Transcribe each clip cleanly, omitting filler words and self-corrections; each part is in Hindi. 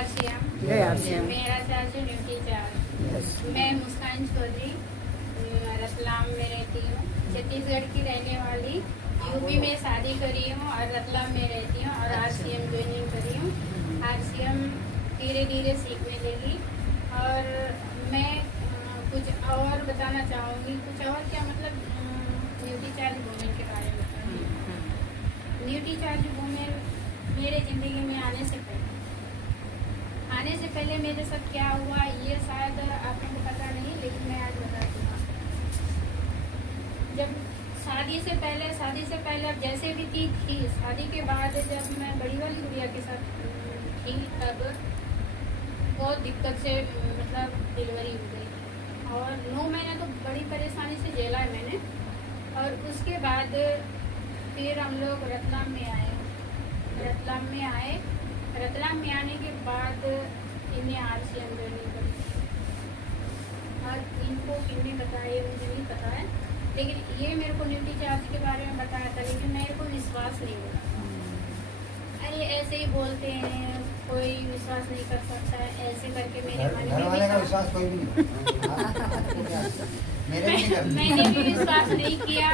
आरसीएम। जय आरसीएम। मेरा चार्ज है ड्यूटी चार्ज। मैं मुस्कान चौधरी रतलाम में रहती हूँ, छत्तीसगढ़ की रहने वाली। यूपी में शादी करी हूँ और रतलाम में रहती हूँ और आरसीएम ज्वाइनिंग करी हूँ। आरसीएम धीरे धीरे सीखने लगी और मैं कुछ और बताना चाहूँगी। कुछ और क्या मतलब ड्यूटी चार्ज वूमेन के बारे में बताऊँगी। ड्यूटी चार्ज वूमेन मेरे ज़िंदगी में आने से पहले मेरे साथ क्या हुआ ये शायद आपको पता नहीं, लेकिन मैं आज बताती हूँ। जब शादी से पहले अब जैसे भी थी शादी के बाद जब मैं बड़ी वाली गुड़िया के साथ थी तब बहुत दिक्कत से मतलब डिलीवरी हो गई और 9 महीने तो बड़ी परेशानी से झेला है मैंने। और उसके बाद फिर हम लोग रतलाम में आए। रतलाम में आने के बाद इन्हें आरसीएम ज्वाइनिंग करी और इनको किन्ने बताया मुझे नहीं पता है, लेकिन ये मेरे को ड्यूटी चार्ज के बारे में बताया था, लेकिन मेरे को विश्वास नहीं हुआ। अरे ऐसे ही बोलते हैं, कोई विश्वास नहीं कर सकता है, ऐसे करके मेरे मन में वाले का विश्वास कोई भी नहीं। मैंने भी विश्वास नहीं किया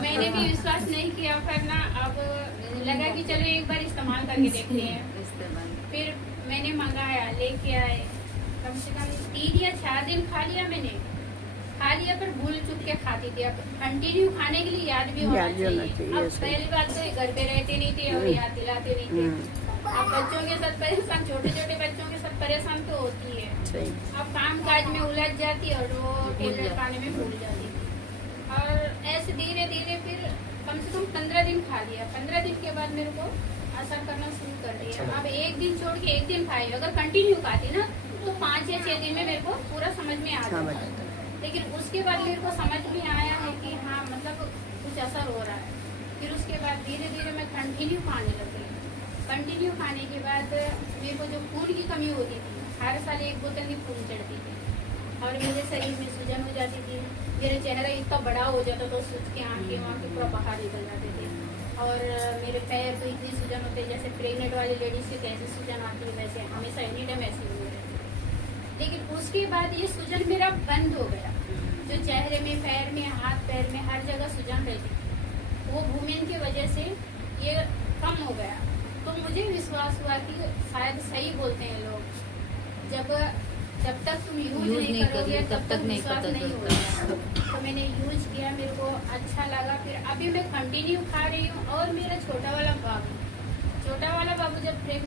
मैंने भी विश्वास नहीं किया पर ना अब लगा कि चलो एक बार इस्तेमाल करके देखते हैं। फिर मैंने मंगाया, लेके आए, कम से कम 3 या 4 दिन खा लिया मैंने। पर भूल चुक के खाती थी। अब कंटिन्यू खाने के लिए याद भी होना चाहिए। अब पहली बात तो घर पे रहते नहीं थे और याद दिलाते नहीं थे। अब बच्चों के साथ परेशान, छोटे बच्चों के साथ परेशान तो होती है। अब काम काज में उलझ जाती है और वो टेबलेट खाने में भूल जाती है। और ऐसे धीरे धीरे फिर कम से कम 15 दिन खा लिया। 15 दिन के बाद मेरे को असर करना शुरू कर दिया। अब एक दिन छोड़ के एक दिन खाई, अगर कंटिन्यू खाती ना तो 5 या 6 दिन में मेरे को पूरा समझ में आ जाता। लेकिन उसके बाद मेरे को समझ में आया है कि हाँ मतलब कुछ असर हो रहा है। फिर उसके बाद धीरे धीरे मैं कंटिन्यू खाने लग गई। कंटिन्यू खाने के बाद मेरे को जो खून की कमी होती थी, हर साल 1 बोतल की खून चढ़ती थी और मेरे शरीर में सूजन हो जाती थी। मेरा चेहरा इतना बड़ा हो जाता तो सूज के आँखें पूरा बाहर निकल जाते थे। और मेरे पैर तो इतनी सूजन होते जैसे प्रेग्नेंट वाली लेडीज से कैसे सूजन आती है, वैसे हमेशा एनी टाइम ऐसे ही हो रहे थे। लेकिन उसके बाद ये सूजन मेरा बंद हो गया। जो चेहरे में, पैर में, हाथ पैर में हर जगह सूजन रहती थी, वो वूमेन की वजह से ये कम हो गया। तो मुझे विश्वास हुआ कि शायद सही बोलते हैं लोग, जब तक तुम यूज नहीं करोगे तब तक विश्वास नहीं होगा। तो मैंने यूज किया, मेरे को अच्छा लगा। फिर अभी मैं कंटिन्यू खा रही हूँ। और मेरा छोटा वाला बाबू जब